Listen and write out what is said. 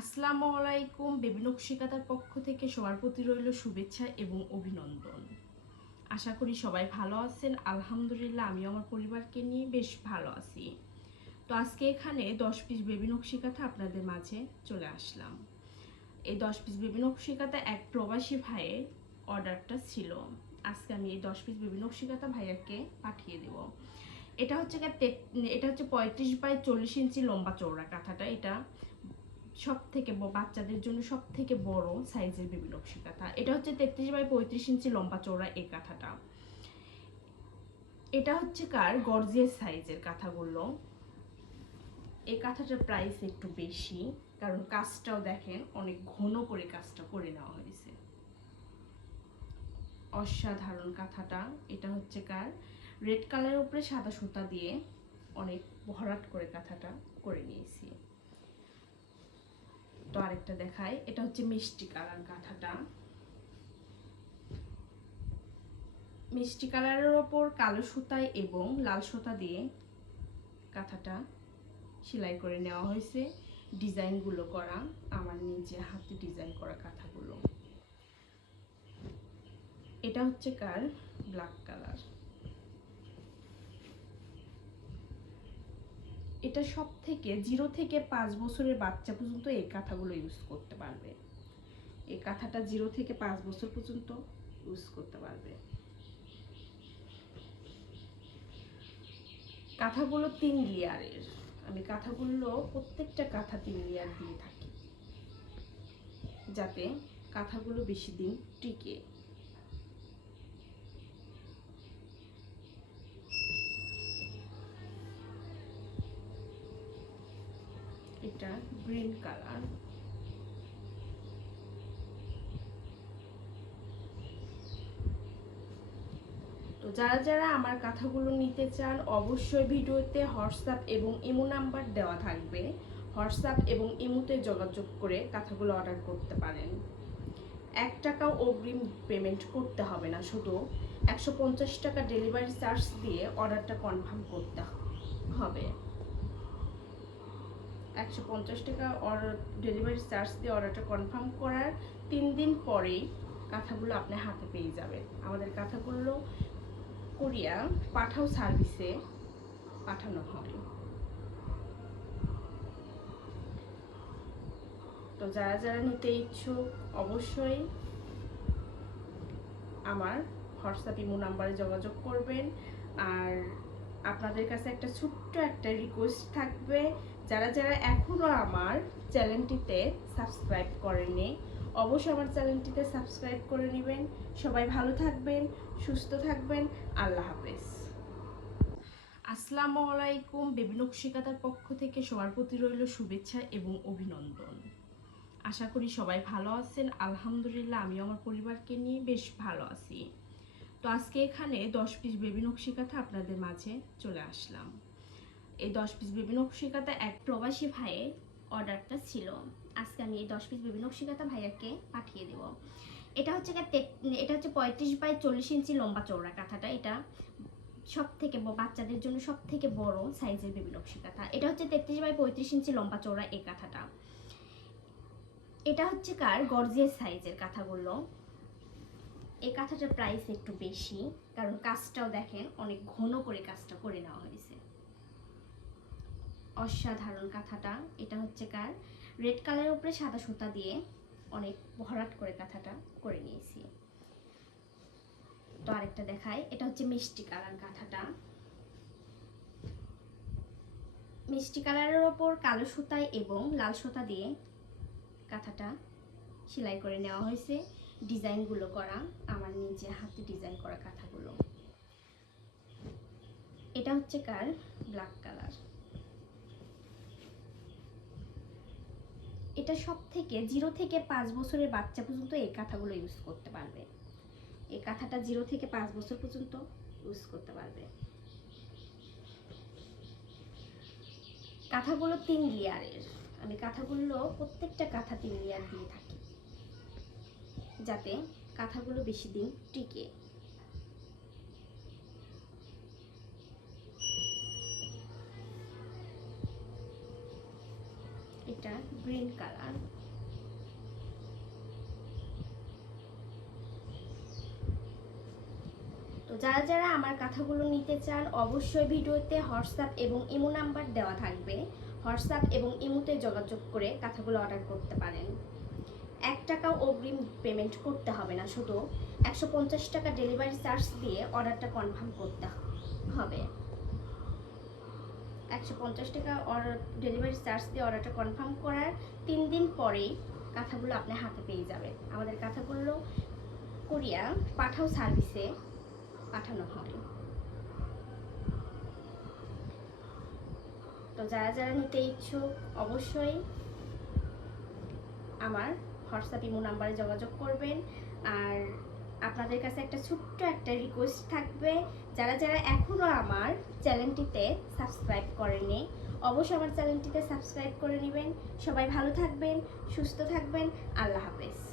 আসসালামু আলাইকুম। বেবি নকশিকাতার পক্ষ থেকে সবার প্রতি রইল শুভেচ্ছা এবং অভিনন্দন। আশা করি সবাই ভালো আছেন। আলহামদুলিল্লাহ আমি আমার পরিবারকে নিয়ে বেশ ভালো আছি। তো আজকে এখানে দশ পিস বেবি নকশিকাতা আপনাদের মাঝে চলে আসলাম। এই দশ পিস বেবি নকশিকাতা এক প্রবাসী ভাইয়ের অর্ডারটা ছিল। আজকে আমি এই দশ পিস বেবি নকশিকাতা ভাইয়াকে পাঠিয়ে দেব। এটা হচ্ছে এটা হচ্ছে পঁয়ত্রিশ বাই চল্লিশ ইঞ্চি লম্বা চৌড়া কাঁথাটা। এটা সব থেকে বাচ্চাদের জন্য সব থেকে বড় সাইজের বেবি নকশি কাঁথা। এটা হচ্ছে তেত্রিশ বাই পঁয়ত্রিশ ইঞ্চি লম্বা চৌড়া এই কাঁথাটা। এটা হচ্ছে কার? গর্জিয়াস সাইজের কাঁথাগুলো। এই কাঁথাটার প্রাইস একটু বেশি, কারণ কাজটাও দেখেন অনেক ঘন করে কাজটা করে নেওয়া হয়েছে। অসাধারণ কাঁথাটা। এটা হচ্ছে কার? রেড কালারের উপরে সাদা সুতা দিয়ে অনেক ভরাট করে কাঁথাটা করে নিয়েছি। তো আরেকটা দেখাই। এটা হচ্ছে মিষ্টি কালার কাঁথাটা মিষ্টি কালারের ওপর কালো সুতায় এবং লাল সুতা দিয়ে কাঁথাটা সেলাই করে নেওয়া হয়েছে। ডিজাইনগুলো করা, আমার নিজে হাতে ডিজাইন করা কাঁথাগুলো এটা হচ্ছে কার ব্ল্যাক কালার। এটা সব থেকে জিরো থেকে পাঁচ বছরের বাচ্চা পর্যন্ত এই কাঁথাগুলো ইউজ করতে পারবে। এই কাঁথাটা জিরো থেকে পাঁচ বছর পর্যন্ত ইউজ করতে পারবে। কাঁথাগুলো তিন লেয়ারের আমি কাঁথাগুলো প্রত্যেকটা কাঁথা তিন লেয়ার দিয়ে থাকি। যাতে কাঁথাগুলো বেশি দিন টিকে। এটা গ্রিন কালার। তো যারা যারা আমার কথাগুলো নিতে চান, অবশ্যই ভিডিওতে হোয়াটসঅ্যাপ এবং ইমো নাম্বার দেওয়া থাকবে। হোয়াটসঅ্যাপ এবং ইমোতে যোগাযোগ করে কথাগুলো অর্ডার করতে পারেন। এক টাকাও অগ্রিম পেমেন্ট করতে হবে না, শুধু একশো পঞ্চাশ টাকা ডেলিভারি চার্জ দিয়ে অর্ডারটা কনফার্ম করতে হবে। একশো পঞ্চাশ টাকা অর্ডার ডেলিভারি চার্জ দিয়ে অর্ডারটা কনফার্ম করার তিন দিন পরেই কাঁথাগুলো আপনি হাতে পেয়ে যাবেন। আমাদের কাঁথাগুলো কোরিয়া পাঠাও সার্ভিসে পাঠানো হবে। তো যারা যারা নিতে ইচ্ছুক, অবশ্যই আমার হোয়াটসঅ্যাপ ইমো নাম্বারে যোগাযোগ করবেন। আর আপনাদের কাছে একটা ছোট্ট একটা রিকোয়েস্ট থাকবে যারা যারা এখনও আমার চ্যানেলটিতে সাবস্ক্রাইব করেনি অবশ্যই আমার চ্যানেলটিতে সাবস্ক্রাইব করে নেবেন। সবাই ভালো থাকবেন, সুস্থ থাকবেন। আল্লাহ হাফেজ। আসসালামু আলাইকুম। বেবি নকশিকাতার পক্ষ থেকে সবার প্রতি রইল শুভেচ্ছা এবং অভিনন্দন। আশা করি সবাই ভালো আছেন। আলহামদুলিল্লাহ আমি আমার পরিবারকে নিয়ে বেশ ভালো আছি। তো আজকে এখানে দশ পিস বেবি নকশিকাতা আপনাদের মাঝে চলে আসলাম। এই দশ পিস বেবি নকশিকাতা এক প্রবাসী ভাইয়ের অর্ডারটা ছিল। আজকে আমি এই দশ পিস বেবি নকশিকাতা ভাইয়াকে পাঠিয়ে দেব। এটা হচ্ছে এটা হচ্ছে পঁয়ত্রিশ বাই চল্লিশ ইঞ্চি লম্বা চৌড়া কাঁথাটা। এটা সব থেকে বাচ্চাদের জন্য সব থেকে বড় সাইজের বেবি নকশি এটা হচ্ছে তেত্রিশ বাই পঁয়ত্রিশ ইঞ্চি লম্বা চৌড়া এই কাঁথাটা। এটা হচ্ছে কার? গর্জিয়াস সাইজের কাঁথাগুলো। এই কাঁথাটার প্রাইস একটু বেশি, কারণ কাজটাও দেখেন, অনেক ঘন করে কাজটা করে নেওয়া হয়েছে। অসাধারণ কাঁথাটা। এটা হচ্ছে কার? রেড কালারের উপরে সাদা সুতা দিয়ে অনেক ভরাট করে কাঁথাটা করে নিয়েছি। তো আরেকটা দেখাই। এটা হচ্ছে মিষ্টি কালার কাঁথাটা। মিষ্টি কালারের ওপর কালো সুতায় এবং লাল সুতা দিয়ে কাঁথাটা সেলাই করে নেওয়া হয়েছে। ডিজাইনগুলো করা, আমার নিজে হাতে ডিজাইন করা কাঁথাগুলো। এটা হচ্ছে কার? Black colour. এটা সব থেকে জিরো থেকে পাঁচ বছরের বাচ্চা পর্যন্ত এই কাঁথাগুলো ইউজ করতে পারবে। এই কাঁথাটা জিরো থেকে পাঁচ বছর পর্যন্ত ইউজ করতে পারবে। কাঁথাগুলো তিন লেয়ারের আমি কাঁথাগুলো প্রত্যেকটা কাঁথা তিন লেয়ার দিয়ে থাকি। যাতে কাঁথাগুলো বেশি দিন টিকে একটু এটা গ্রিন কালার তো যারা যারা আমার কাঁথাগুলো নিতে চান, অবশ্যই ভিডিওতে হোয়াটসঅ্যাপ এবং ইমো নাম্বার দেওয়া থাকবে। হোয়াটসঅ্যাপ এবং ইমোতে যোগাযোগ করে কাঁথাগুলো অর্ডার করতে পারেন। এক টাকাও অগ্রিম পেমেন্ট করতে হবে না, শুধু একশো পঞ্চাশ টাকা ডেলিভারি চার্জ দিয়ে অর্ডারটা কনফার্ম করতে হবে। একশো পঞ্চাশ টাকা অর্ডার ডেলিভারি চার্জ দিয়ে অর্ডারটা কনফার্ম করার তিন দিন পরেই কাঁথাগুলো আপনি হাতে পেয়ে যাবেন। আমাদের কাঁথাগুলো কোরিয়া পাঠাও সার্ভিসে পাঠানো হয় তো যারা যারা নিতে ইচ্ছুক, অবশ্যই আমার হোয়াটসঅ্যাপ ইমো নাম্বারে যোগাযোগ করবেন। আর আপনাদের কাছে একটা ছোট্ট একটা রিকোয়েস্ট থাকবে। যারা যারা এখনও আমার চ্যানেলটিতে সাবস্ক্রাইব করেনি, অবশ্যই আমার চ্যানেলটিতে সাবস্ক্রাইব করে নেবেন। সবাই ভালো থাকবেন, সুস্থ থাকবেন। আল্লাহ হাফেজ।